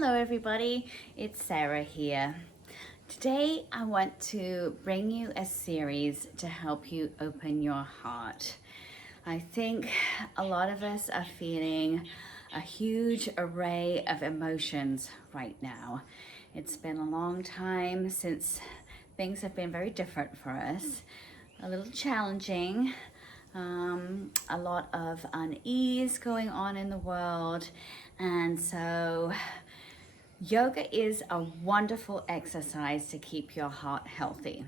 Hello everybody, it's Sarah here. Today I want to bring you a series to help you open your heart. I think a lot of us are feeling a huge array of emotions right now. It's been a long time since things have been very different for us, a little challenging, a lot of unease going on in the world, and so yoga is a wonderful exercise to keep your heart healthy.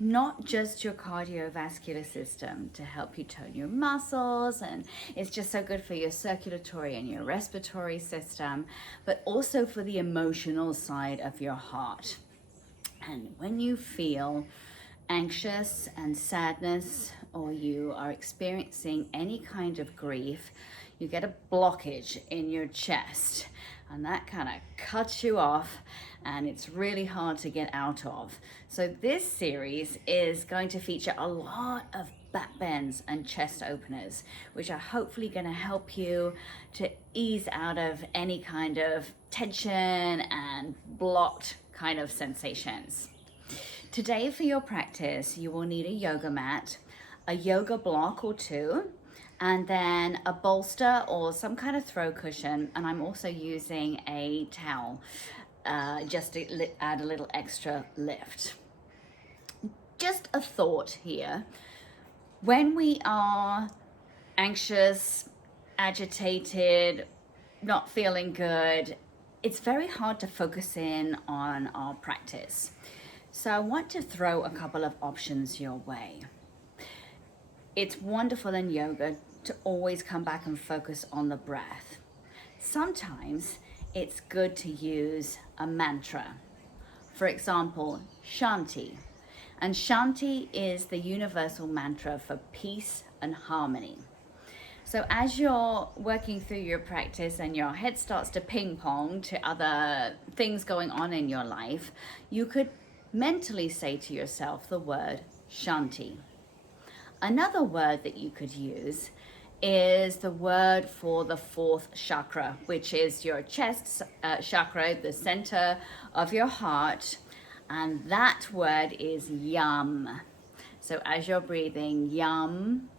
Not just your cardiovascular system to help you tone your muscles, and it's just so good for your circulatory and your respiratory system, but also for the emotional side of your heart. And when you feel anxious and sadness, or you are experiencing any kind of grief, you get a blockage in your chest, and that kind of cuts you off, and it's really hard to get out of. So this series is going to feature a lot of back bends and chest openers, which are hopefully going to help you to ease out of any kind of tension and blocked kind of sensations. Today for your practice, you will need a yoga mat, a yoga block or two, and then a bolster or some kind of throw cushion. And I'm also using a towel just to add a little extra lift. Just a thought here. When we are anxious, agitated, not feeling good, it's very hard to focus in on our practice. So I want to throw a couple of options your way. It's wonderful in yoga to always come back and focus on the breath. Sometimes it's good to use a mantra. For example, Shanti. And Shanti is the universal mantra for peace and harmony. So as you're working through your practice and your head starts to ping pong to other things going on in your life, you could mentally say to yourself the word Shanti. Another word that you could use is the word for the fourth chakra, which is your chest chakra, the center of your heart, and that word is yum. So as you're breathing yum,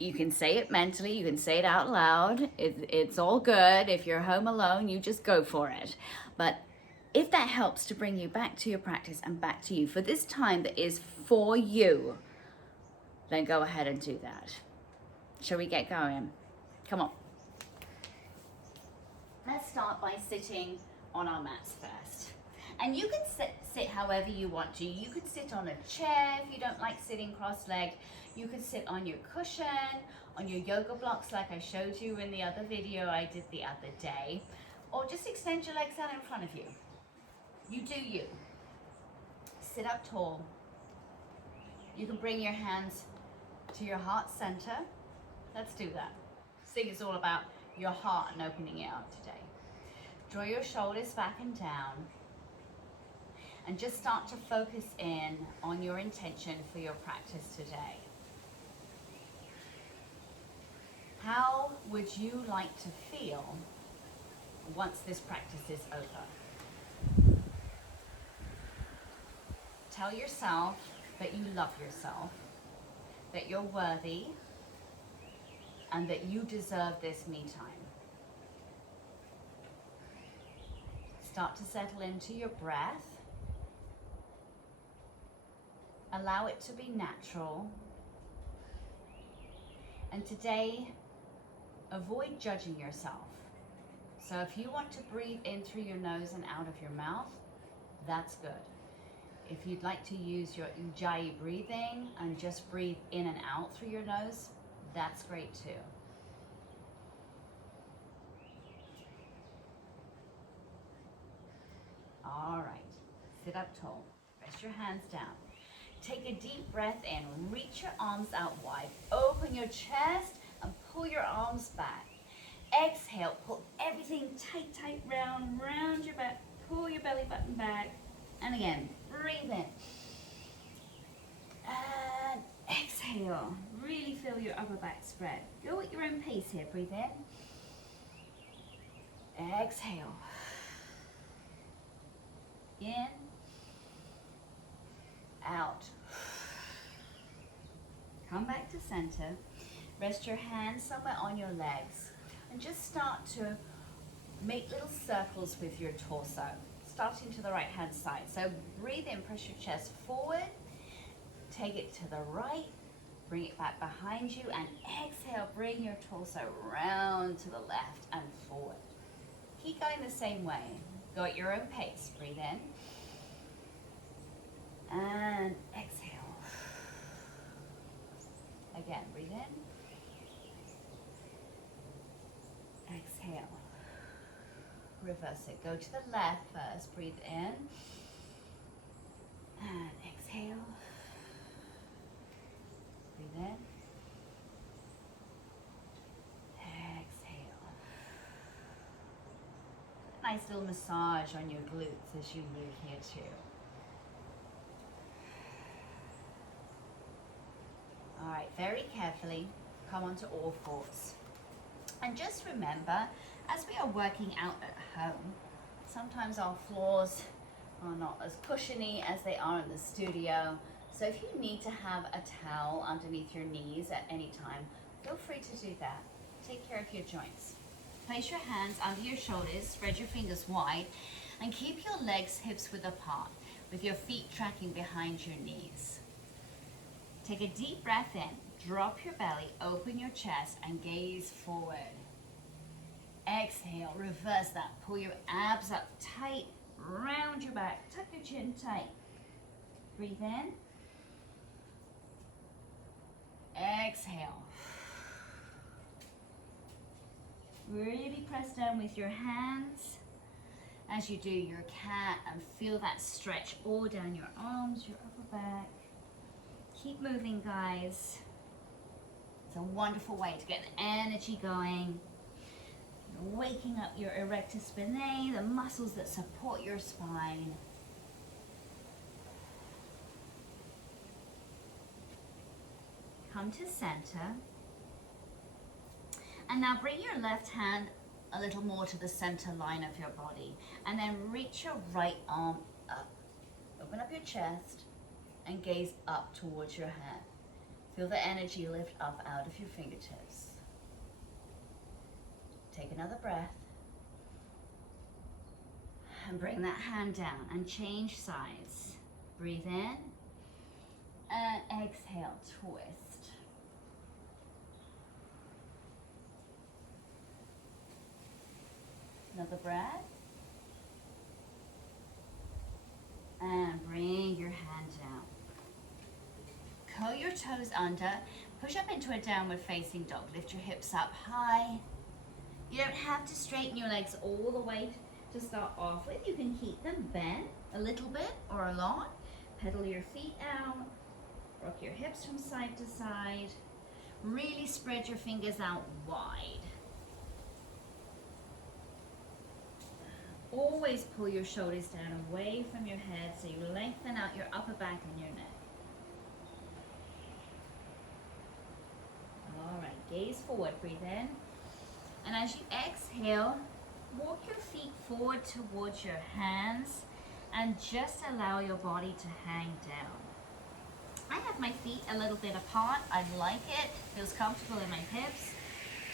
you can say it mentally, you can say it out loud. It's all good. If you're home alone, you just go for it. But if that helps to bring you back to your practice and back to you for this time that is for you, then go ahead and do that. Shall we get going? Come on. Let's start by sitting on our mats first. And you can sit however you want to. You could sit on a chair if you don't like sitting cross-legged. You could sit on your cushion, on your yoga blocks like I showed you in the other video I did the other day. Or just extend your legs out in front of you. You do you. Sit up tall. You can bring your hands to your heart center. Let's do that. I think it's all about your heart and opening it up today. Draw your shoulders back and down. And just start to focus in on your intention for your practice today. How would you like to feel once this practice is over? Tell yourself that you love yourself, that you're worthy, and that you deserve this me time. Start to settle into your breath. Allow it to be natural. And today, avoid judging yourself. So if you want to breathe in through your nose and out of your mouth, that's good. If you'd like to use your Ujjayi breathing and just breathe in and out through your nose, that's great too. All right, sit up tall, rest your hands down. Take a deep breath in, reach your arms out wide, open your chest and pull your arms back. Exhale, pull everything tight round your back, pull your belly button back, and again, breathe in. And exhale, really feel your upper back spread. Go at your own pace here, breathe in. exhale. In, out. Come back to center. Rest your hands somewhere on your legs and just start to make little circles with your torso, starting to the right hand side. So breathe in, press your chest forward, take it to the right, bring it back behind you, and exhale, bring your torso round to the left and forward. Keep going the same way. Go at your own pace. Breathe in and exhale. Again, breathe in. Exhale. Reverse it. Go to the left first. Breathe in and exhale. Breathe in. Exhale. Nice little massage on your glutes as you move here too. All right, very carefully come onto all fours. And just remember, as we are working out at home, sometimes our floors are not as cushiony as they are in the studio. So if you need to have a towel underneath your knees at any time, feel free to do that. Take care of your joints. Place your hands under your shoulders, spread your fingers wide, and keep your legs hips width apart, with your feet tracking behind your knees. Take a deep breath in, drop your belly, open your chest, and gaze forward. Exhale, reverse that. Pull your abs up tight, round your back, tuck your chin tight. Breathe in. Exhale. Really press down with your hands as you do your cat and feel that stretch all down your arms, your upper back. Keep moving, guys. It's a wonderful way to get the energy going. You're waking up your erector spinae, the muscles that support your spine. Come to center. And now bring your left hand a little more to the center line of your body. And then reach your right arm up. Open up your chest and gaze up towards your head. Feel the energy lift up out of your fingertips. Take another breath. And bring that hand down and change sides. Breathe in and exhale, twist. Another breath. And bring your hand down. Curl your toes under. Push up into a downward facing dog. Lift your hips up high. You don't have to straighten your legs all the way to start off with. You can keep them bent a little bit or a lot. Pedal your feet out. Rock your hips from side to side. Really spread your fingers out wide. Always pull your shoulders down away from your head so you lengthen out your upper back and your neck. All right, gaze forward, breathe in. And as you exhale, walk your feet forward towards your hands and just allow your body to hang down. I have my feet a little bit apart. I like it. Feels comfortable in my hips.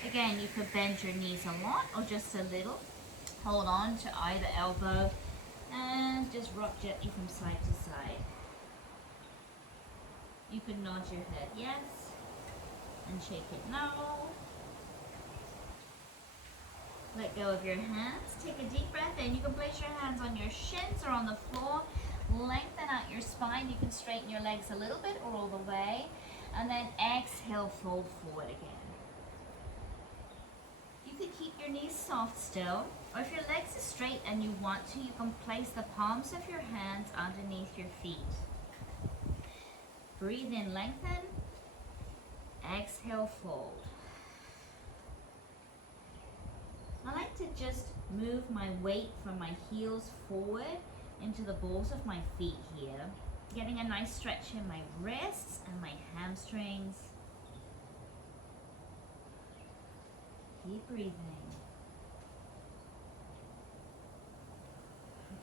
Again, you could bend your knees a lot or just a little. Hold on to either elbow and just rock gently from side to side. You can nod your head yes and shake it no. Let go of your hands. Take a deep breath in. You can place your hands on your shins or on the floor. Lengthen out your spine. You can straighten your legs a little bit or all the way. And then exhale, fold forward again. You could keep your knees soft still, or if your legs are straight and you want to, you can place the palms of your hands underneath your feet. Breathe in, lengthen. Exhale, fold. I like to just move my weight from my heels forward into the balls of my feet here, getting a nice stretch in my wrists and my hamstrings. Keep breathing.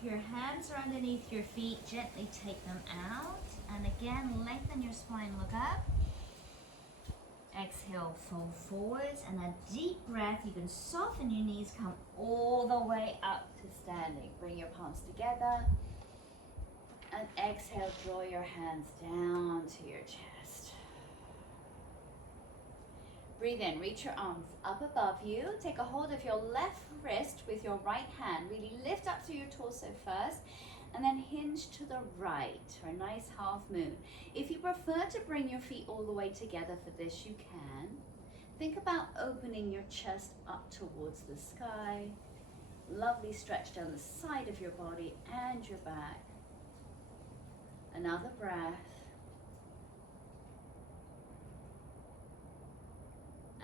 your hands are underneath your feet, gently take them out. And again, lengthen your spine, look up. Exhale, fold forwards, and a deep breath. You can soften your knees, come all the way up to standing. Bring your palms together. And exhale, draw your hands down to your chest. Breathe in, reach your arms up above you. Take a hold of your left wrist with your right hand. Really lift up through your torso first, and then hinge to the right for a nice half moon. If you prefer to bring your feet all the way together for this, you can. Think about opening your chest up towards the sky. Lovely stretch down the side of your body and your back. Another breath.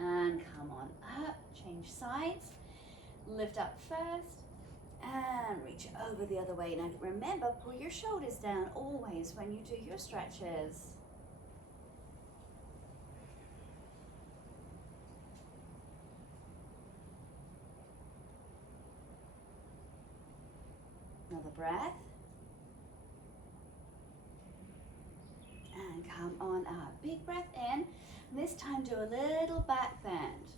And come on up, change sides. Lift up first and reach over the other way. Now remember, pull your shoulders down always when you do your stretches. Another breath. And come on up. Big breath in. This time do a little back bend.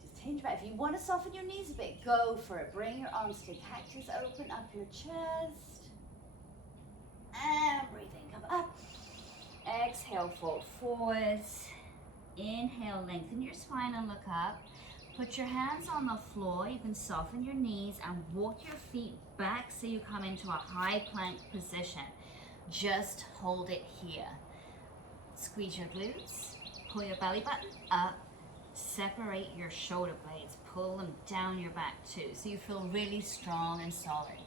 Just hinge back. If you want to soften your knees a bit, go for it. Bring your arms to cactus, open up your chest. And breathing, come up. Exhale, fold forwards. Inhale, lengthen your spine and look up. Put your hands on the floor. You can soften your knees and walk your feet back so you come into a high plank position. Just hold it here. Squeeze your glutes. Pull your belly button up, separate your shoulder blades, pull them down your back too, so you feel really strong and solid.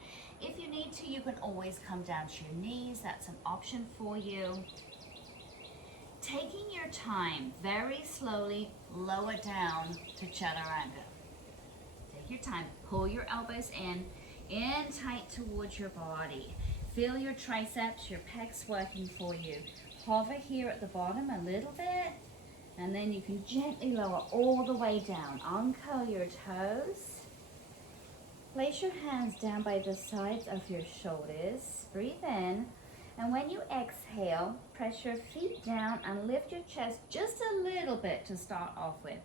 If you need to, you can always come down to your knees. That's an option for you. Taking your time, very slowly lower down to chaturanga. Take your time, pull your elbows in tight towards your body. Feel your triceps, your pecs working for you. Hover here at the bottom a little bit. And then you can gently lower all the way down. Uncurl your toes. Place your hands down by the sides of your shoulders. Breathe in. And when you exhale, press your feet down and lift your chest just a little bit to start off with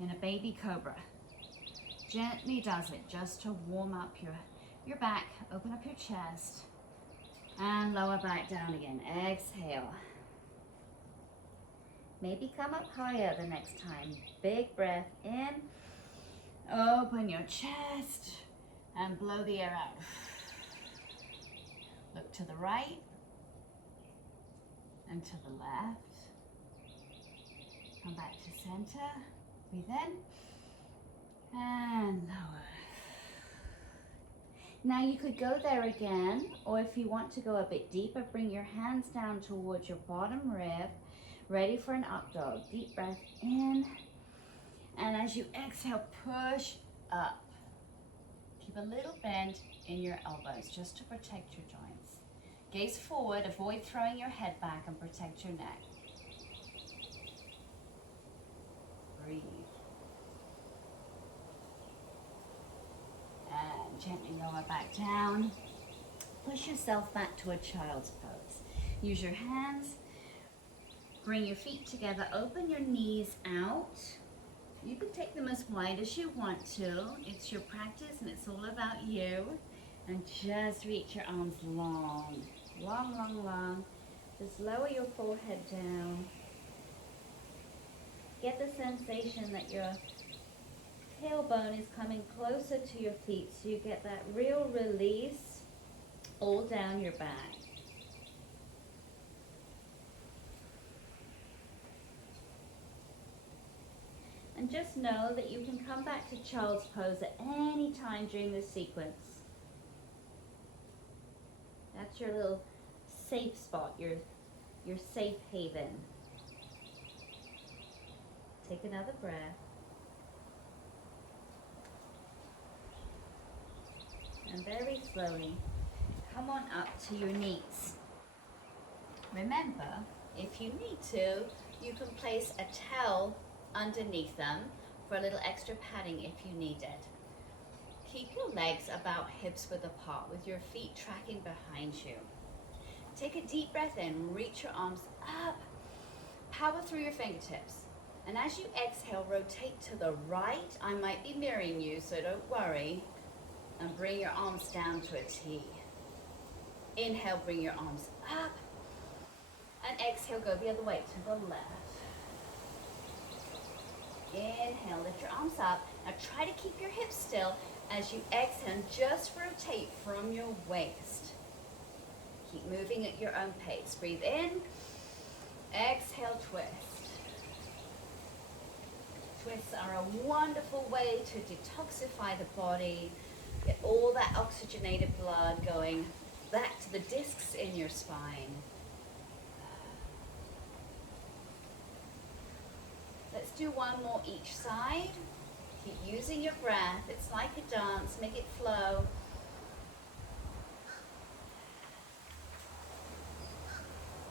in a baby cobra. Gently does it just to warm up your back. Open up your chest. And lower back down again. Exhale. Maybe come up higher the next time. Big breath in. Open your chest and blow the air out. Look to the right and to the left. Come back to center. Breathe in and lower. Now you could go there again, or if you want to go a bit deeper, bring your hands down towards your bottom rib. Ready for an up dog. Deep breath in. And as you exhale, push up. Keep a little bend in your elbows just to protect your joints. Gaze forward, avoid throwing your head back and protect your neck. Breathe. And gently lower back down. Push yourself back to a child's pose. Use your hands. Bring your feet together, open your knees out. You can take them as wide as you want to. It's your practice and it's all about you. And just reach your arms long, long, long, long. Just lower your forehead down. Get the sensation that your tailbone is coming closer to your feet so you get that real release all down your back. And just know that you can come back to child's pose at any time during this sequence. That's your little safe spot, your safe haven. Take another breath. And very slowly, come on up to your knees. Remember, if you need to, you can place a towel underneath them for a little extra padding if you need it. Keep your legs about hips width apart with your feet tracking behind you. Take a deep breath in, reach your arms up, power through your fingertips. And as you exhale, rotate to the right. I might be mirroring you, so don't worry. And bring your arms down to a T. Inhale, bring your arms up. And exhale, go the other way to the left. Inhale, lift your arms up. Now try to keep your hips still as you exhale and just rotate from your waist. Keep moving at your own pace. Breathe in. Exhale, twist. Twists are a wonderful way to detoxify the body, get all that oxygenated blood going back to the discs in your spine. Let's do one more each side. Keep using your breath. It's like a dance. Make it flow.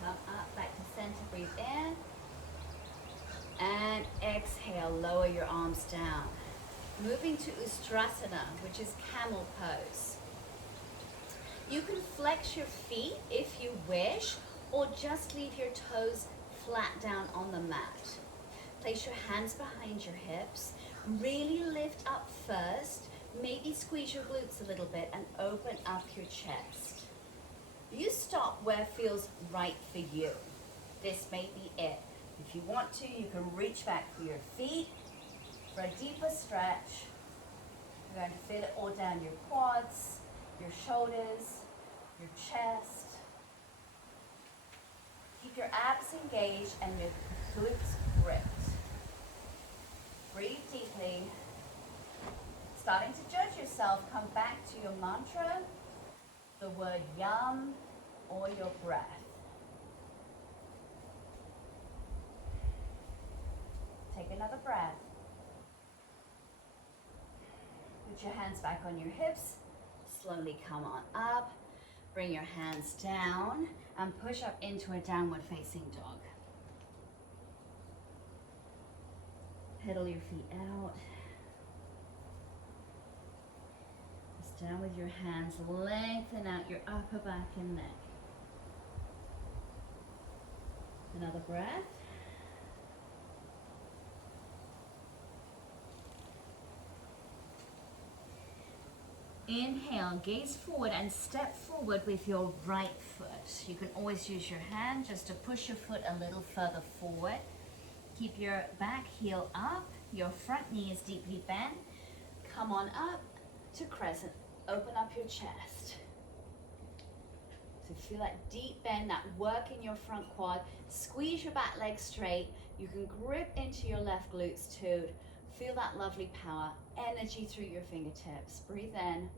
Come up, back to center. Breathe in. And exhale. Lower your arms down. Moving to Ustrasana, which is camel pose. You can flex your feet if you wish, or just leave your toes flat down on the mat. Place your hands behind your hips. Really lift up first. Maybe squeeze your glutes a little bit and open up your chest. You stop where feels right for you. This may be it. If you want to, you can reach back for your feet for a deeper stretch. You're going to feel it all down your quads, your shoulders, your chest. Keep your abs engaged and your glutes gripped. Breathe deeply. Starting to judge yourself, come back to your mantra, the word yum, or your breath. Take another breath. Put your hands back on your hips. Slowly come on up. Bring your hands down and push up into a downward facing dog. Pedal your feet out. Just down with your hands. Lengthen out your upper back and neck. Another breath. Inhale, gaze forward and step forward with your right foot. You can always use your hand just to push your foot a little further forward. Keep your back heel up, your front knee is deeply bent. Come on up to crescent. Open up your chest. So feel that deep bend, that work in your front quad. Squeeze your back leg straight. You can grip into your left glutes too. Feel that lovely power, energy through your fingertips. Breathe in.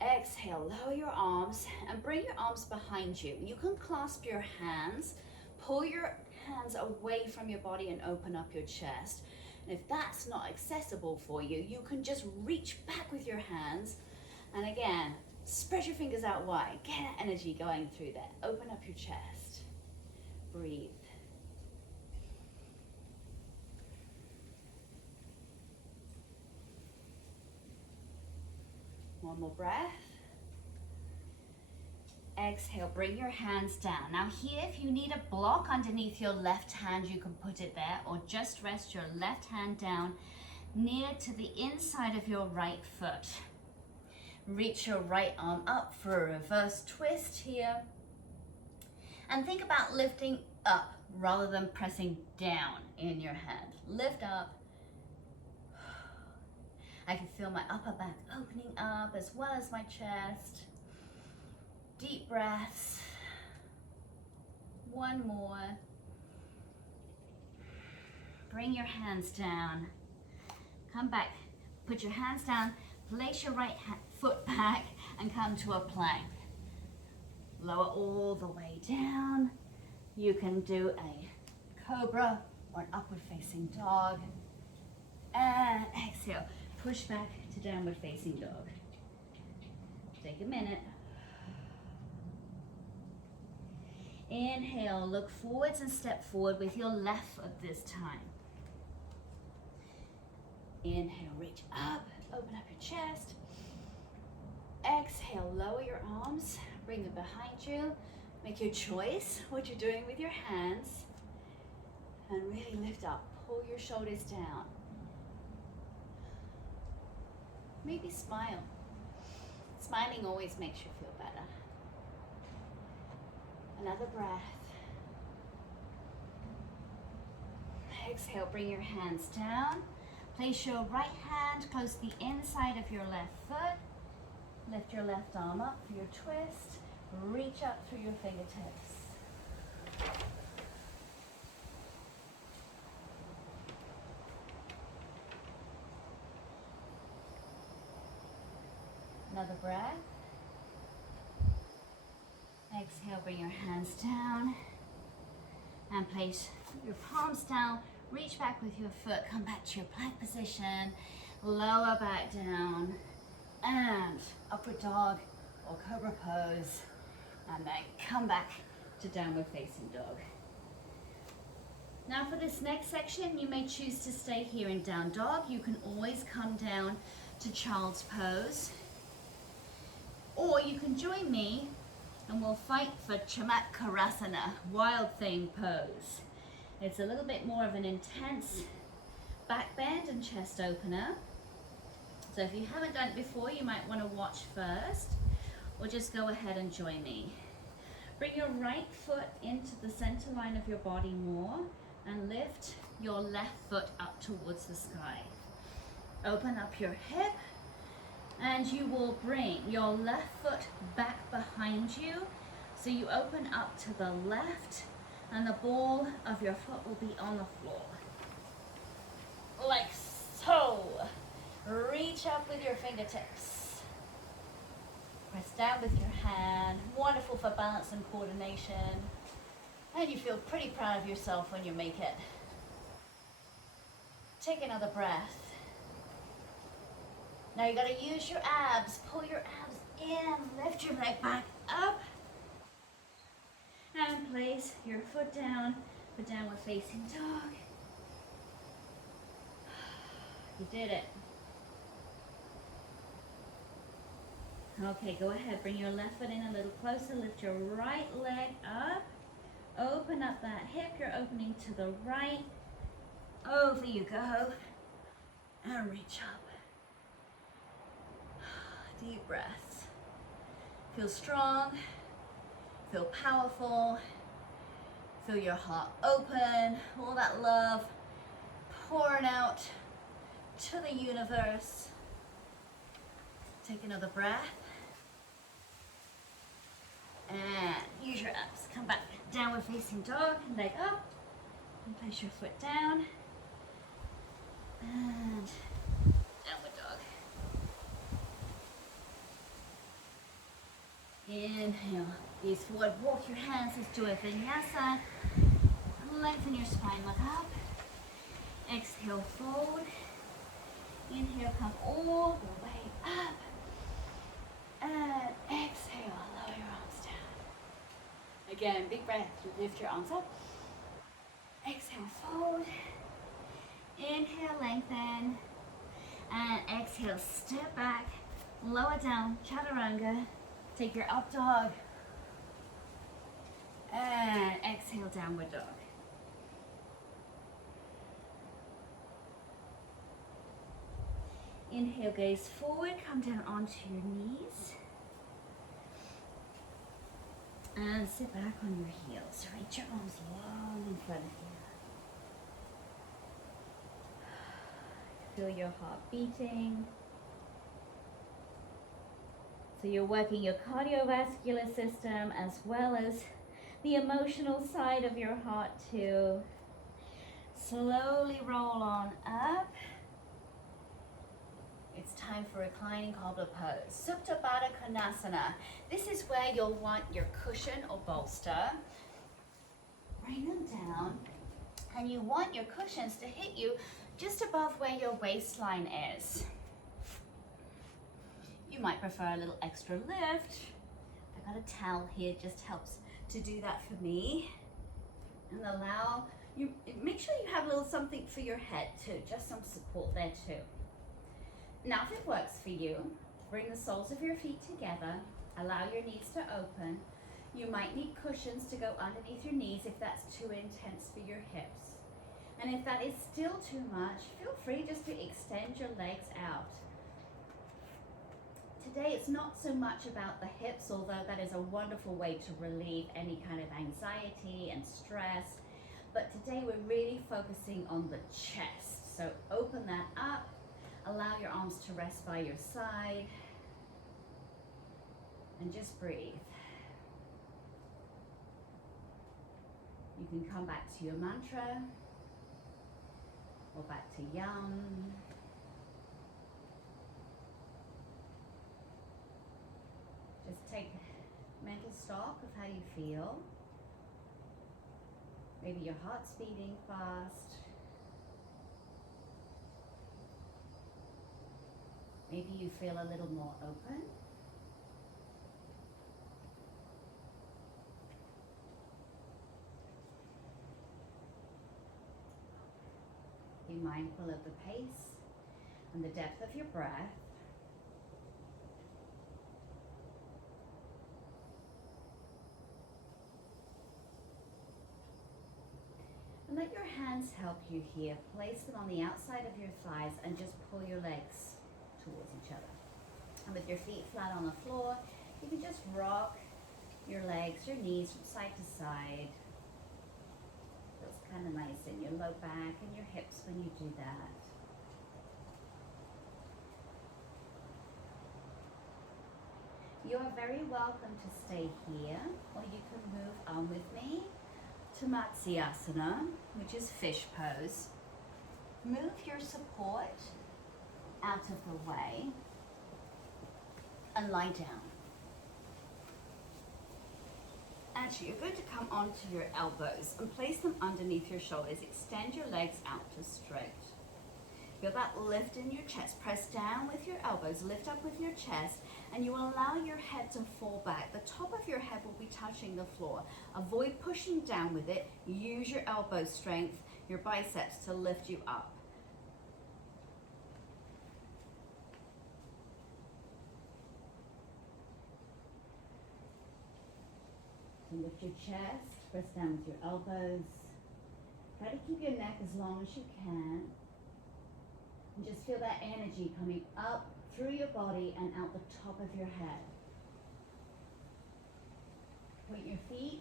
Exhale, lower your arms and bring your arms behind you. You can clasp your hands, pull your hands away from your body and open up your chest. And if that's not accessible for you, you can just reach back with your hands. And again, spread your fingers out wide. Get that energy going through there. Open up your chest. Breathe. One more breath. Exhale, bring your hands down. Now here, if you need a block underneath your left hand, you can put it there, or just rest your left hand down near to the inside of your right foot. Reach your right arm up for a reverse twist here. And think about lifting up rather than pressing down in your hand. Lift up. I can feel my upper back opening up as well as my chest. Deep breaths. One more. Bring your hands down. Come back. Put your hands down. Place your right foot back and come to a plank. Lower all the way down. You can do a cobra or an upward facing dog. And exhale. Push back to downward facing dog. Take a minute. Inhale, look forwards and step forward with your left foot this time. Inhale, reach up open up your chest. Exhale, lower your arms, bring them behind you. Make your choice what you're doing with your hands. And really lift up, pull your shoulders down. Maybe smile. Smiling always makes you feel better. Another breath. Exhale, bring your hands down. Place your right hand close to the inside of your left foot. Lift your left arm up for your twist. Reach up through your fingertips. Another breath. Exhale, bring your hands down and place your palms down. Reach back with your foot, come back to your plank position, lower back down, and upward dog or cobra pose, and then come back to downward facing dog. Now for this next section, you may choose to stay here in down dog. You can always come down to child's pose, or you can join me and we'll fight for Chakra, wild thing pose. It's a little bit more of an intense back bend and chest opener. So if you haven't done it before, you might want to watch first, or just go ahead and join me. Bring your right foot into the center line of your body more and lift your left foot up towards the sky. Open up your hip and you will bring your left foot back behind you. So you open up to the left and the ball of your foot will be on the floor. Like so. Reach up with your fingertips. Press down with your hand. Wonderful for balance and coordination. And you feel pretty proud of yourself when you make it. Take another breath. Now you gotta use your abs. Pull your abs in. Lift your leg back up. And place your foot down for downward facing dog. You did it. Okay, go ahead. Bring your left foot in a little closer. Lift your right leg up. Open up that hip. You're opening to the right. Over you go. And reach up. Deep breaths. Feel strong. Feel powerful. Feel your heart open. All that love pouring out to the universe. Take another breath. And use your abs. Come back. Downward facing dog. Leg up. And place your foot down. And downward dog. Inhale. Gaze forward. Walk your hands into a vinyasa. Lengthen your spine. Look up. Exhale. Forward. Inhale. Come all the way up. And exhale. Lower your arms down. Again, big breath. Lift your arms up. Exhale. Forward. Inhale. Lengthen. And exhale. Step back. Lower down. Chaturanga. Take your up dog. And exhale, downward dog. Inhale, gaze forward, come down onto your knees. And sit back on your heels. Reach your arms long in front of you. Feel your heart beating. So you're working your cardiovascular system as well as the emotional side of your heart too. Slowly roll on up. It's time for reclining cobbler pose. Supta Baddha Konasana. This is where you'll want your cushion or bolster. Bring them down. And you want your cushions to hit you just above where your waistline is. You might prefer a little extra lift. I got a towel here, just helps to do that for me. And allow you, make sure you have a little something for your head too, just some support there too. Now if it works for you, bring the soles of your feet together, allow your knees to open. You might need cushions to go underneath your knees if that's too intense for your hips. And if that is still too much, feel free just to extend your legs out. Today it's not so much about the hips, although that is a wonderful way to relieve any kind of anxiety and stress. But today we're really focusing on the chest. So open that up, allow your arms to rest by your side, and just breathe. You can come back to your mantra, or back to yum. Just take mental stock of how you feel. Maybe your heart's beating fast. Maybe you feel a little more open. Be mindful of the pace and the depth of your breath. And let your hands help you here. Place them on the outside of your thighs and just pull your legs towards each other. And with your feet flat on the floor, you can just rock your legs, your knees from side to side. Feels kind of nice in your low back and your hips when you do that. You are very welcome to stay here, or you can move on with me to Matsyasana, which is fish pose. Move your support out of the way and lie down. Actually, you're going to come onto your elbows and place them underneath your shoulders. Extend your legs out to straight. Feel that lift in your chest. Press down with your elbows, lift up with your chest, and you will allow your head to fall back. The top of your head will be touching the floor. Avoid pushing down with it. Use your elbow strength, your biceps to lift you up. So lift your chest, press down with your elbows. Try to keep your neck as long as you can. And just feel that energy coming up through your body and out the top of your head. Point your feet.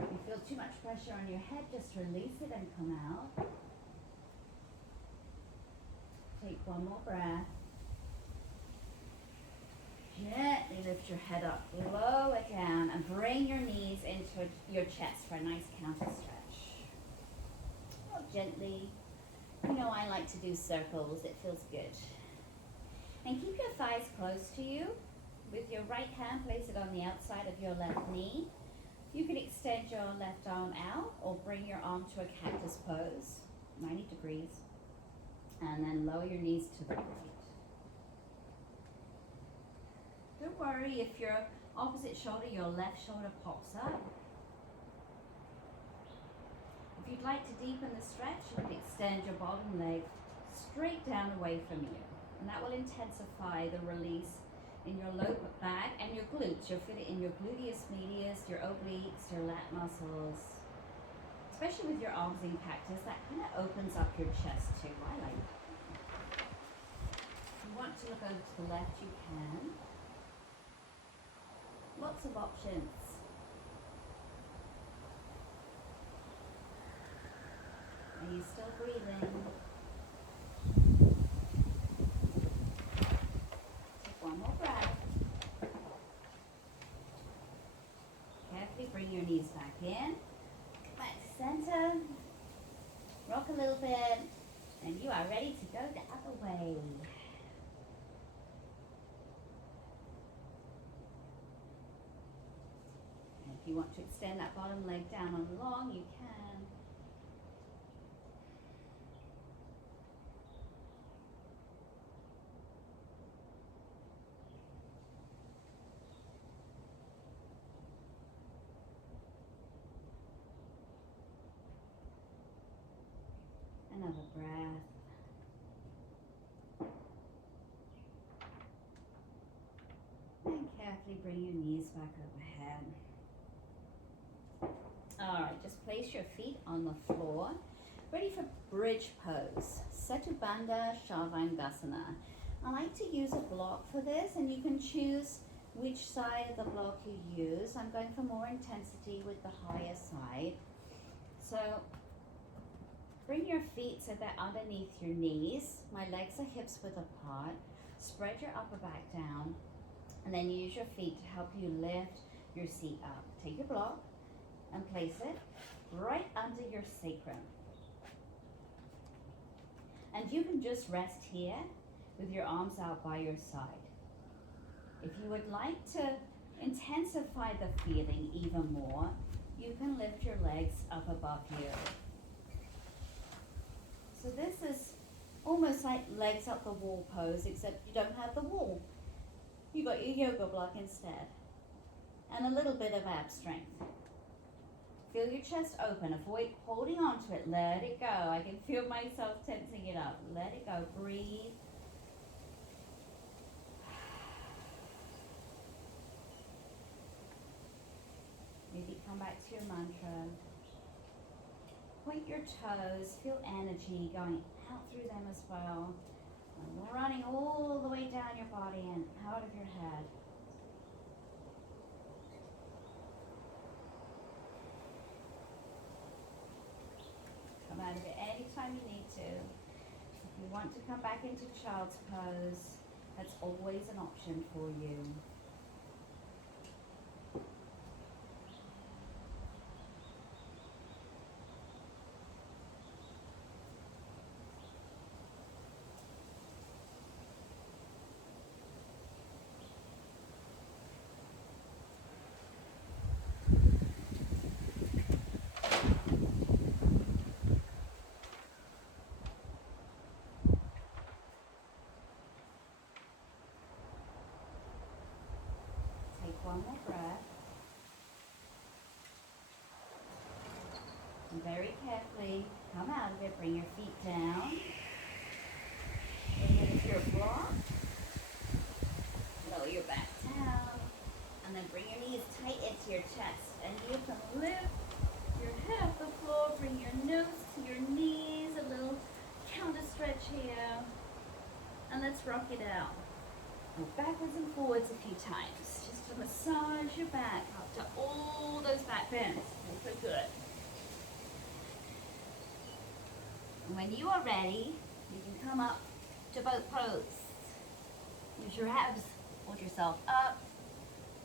If you feel too much pressure on your head, just release it and come out. Take one more breath. Gently lift your head up, lower down, and bring your knees into your chest for a nice counter stretch. Oh, gently. You know I like to do circles, it feels good. And keep your thighs close to you. With your right hand, place it on the outside of your left knee. You can extend your left arm out or bring your arm to a cactus pose, 90 degrees. And then lower your knees to the right. Don't worry if your opposite shoulder, your left shoulder pops up. If you'd like to deepen the stretch, you can extend your bottom leg straight down away from you. And that will intensify the release in your low back and your glutes. You'll feel it in your gluteus medius, your obliques, your lat muscles. Especially with your arms in cactus, that kind of opens up your chest too. I like that. If you want to look over to the left, you can. Lots of options. Are you still breathing? Take one more breath. Carefully bring your knees back in. Come back to center. Rock a little bit. And you are ready to go the other way. If you want to extend that bottom leg down and long, you can. bring your knees back overhead. All right, just place your feet on the floor. Ready for bridge pose. Setu Bandha Shavasana. I like to use a block for this, and you can choose which side of the block you use. I'm going for more intensity with the higher side. So bring your feet so they're underneath your knees. My legs are hips width apart. Spread your upper back down, and then use your feet to help you lift your seat up. Take your block and place it right under your sacrum. And you can just rest here with your arms out by your side. If you would like to intensify the feeling even more, you can lift your legs up above you. So this is almost like legs up the wall pose, except you don't have the wall. You got your yoga block instead. And a little bit of ab strength. Feel your chest open. Avoid holding on to it. Let it go. I can feel myself tensing it up. Let it go. Breathe. Maybe come back to your mantra. Point your toes. Feel energy going out through them as well. And running all the way down your body and out of your head. Come out of it anytime you need to. If you want to come back into child's pose, that's always an option for you. One more breath. And very carefully come out of it. Bring your feet down. Bring it into your block. Lower your back down. And then bring your knees tight into your chest. And you can lift your head off the floor. Bring your nose to your knees. A little counter stretch here. And let's rock it out. Go backwards and forwards a few times. Just to massage your back after all those back bends. So good. And when you are ready, you can come up to boat pose. Use your abs. Hold yourself up.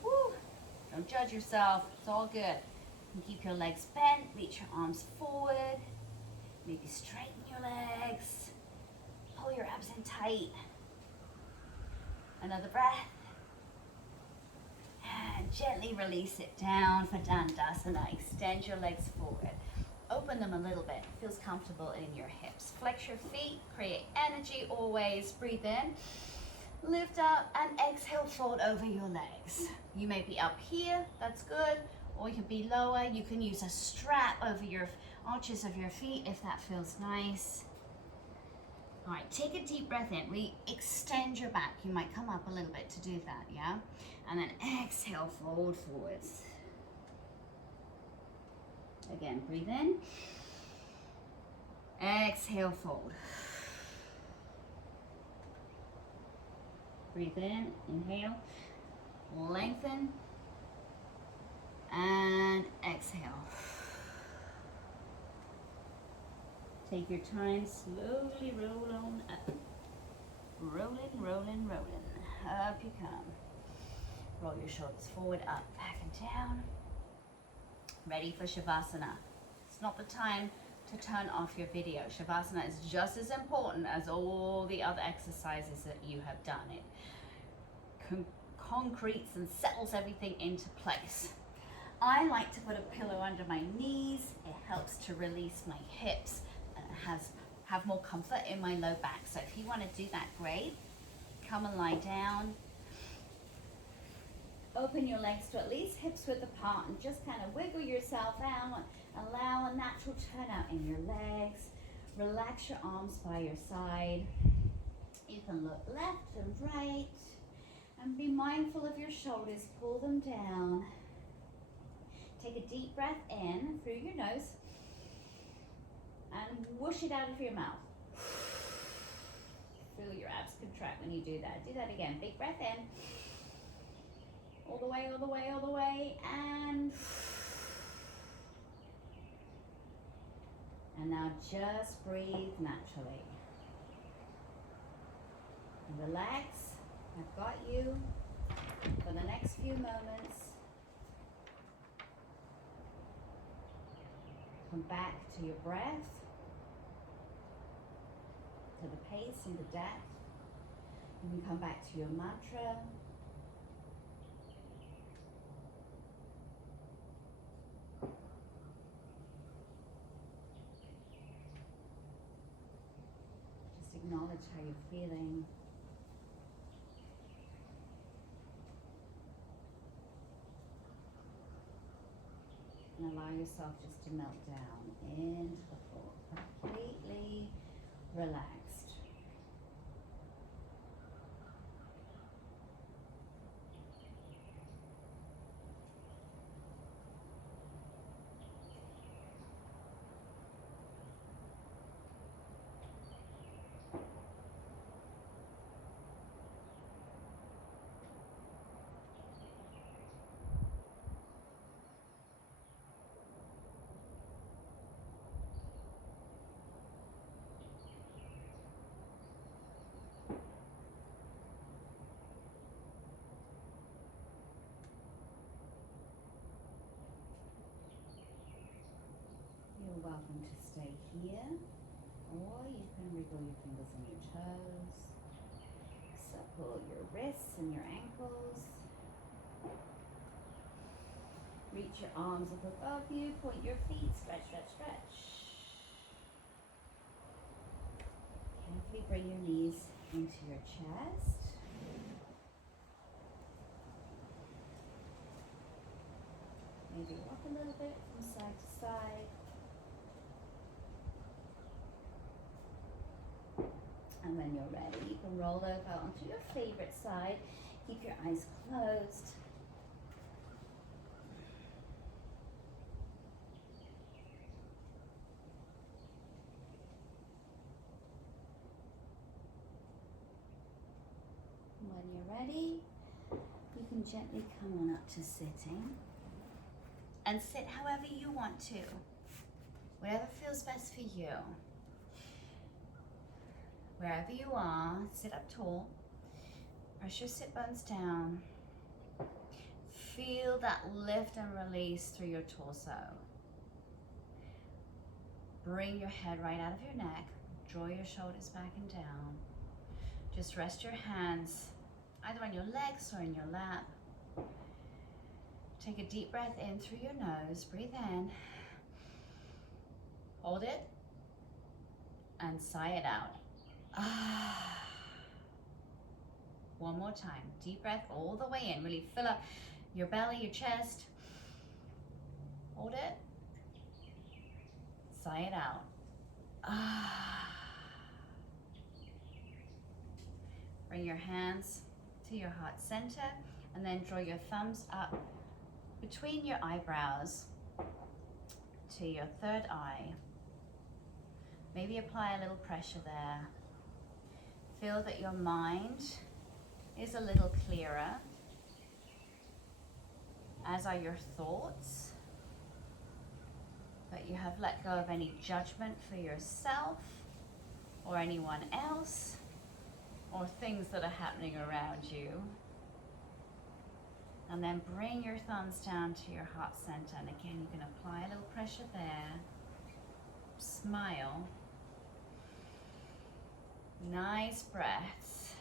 Woo. Don't judge yourself. It's all good. You can keep your legs bent. Reach your arms forward. Maybe straighten your legs. Pull your abs in tight. Another breath. And gently release it down for Dandasana. Extend your legs forward. Open them a little bit. It feels comfortable in your hips. Flex your feet. Create energy always. Breathe in. Lift up and exhale, fold over your legs. You may be up here. That's good. Or you can be lower. You can use a strap over your arches of your feet if that feels nice. All right, take a deep breath in. Extend your back. You might come up a little bit to do that, yeah? And then exhale, fold forwards. Again, breathe in. Exhale, fold. Breathe in, inhale, lengthen, and exhale. Take your time, slowly roll on up. Rolling, rolling, rolling. Up you come. Roll your shoulders forward, up, back and down. Ready for Shavasana. It's not the time to turn off your video. Shavasana is just as important as all the other exercises that you have done. It concretes and settles everything into place. I like to put a pillow under my knees. It helps to release my hips. Have more comfort in my low back. So if you want to do that, great. Come and lie down. Open your legs to at least hips width apart and just kind of wiggle yourself out. Allow a natural turnout in your legs. Relax your arms by your side. You can look left and right. And be mindful of your shoulders, pull them down. Take a deep breath in through your nose and whoosh it out of your mouth. Feel your abs contract when you do that. Do that again. Big breath in. All the way, all the way, all the way, and now just breathe naturally. Relax. I've got you for the next few moments. Come back to your breath, to the pace and the depth. You can come back to your mantra. Just acknowledge how you're feeling. And allow yourself just to melt down into the floor, completely relaxed. You're welcome to stay here, or you can wriggle your fingers and your toes. Supple your wrists and your ankles. Reach your arms up above you, point your feet, stretch, stretch, stretch. Carefully bring your knees into your chest. Maybe walk a little bit from side to side. And when you're ready, you can roll over onto your favorite side. Keep your eyes closed. When you're ready, you can gently come on up to sitting. And sit however you want to. Whatever feels best for you. Wherever you are, sit up tall. Press your sit bones down. Feel that lift and release through your torso. Bring your head right out of your neck. Draw your shoulders back and down. Just rest your hands either on your legs or in your lap. Take a deep breath in through your nose. Breathe in. Hold it. And sigh it out. One more time. Deep breath all the way in. Really fill up your belly, your chest. Hold it. Sigh it out. Bring your hands to your heart center and then draw your thumbs up between your eyebrows to your third eye. Maybe apply a little pressure there. Feel that your mind is a little clearer, as are your thoughts, that you have let go of any judgment for yourself or anyone else or things that are happening around you. And then bring your thumbs down to your heart center. And again, you can apply a little pressure there. Smile. Nice breaths.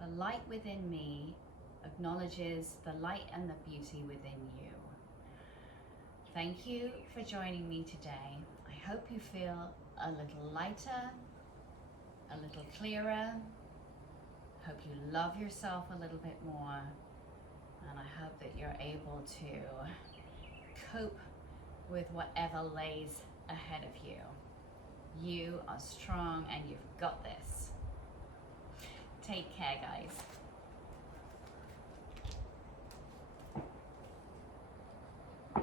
The light within me acknowledges the light and the beauty within you. Thank you for joining me today. I hope you feel a little lighter, a little clearer. Hope you love yourself a little bit more. And I hope that you're able to cope with whatever lays ahead of you. You are strong and you've got this. Take care, guys.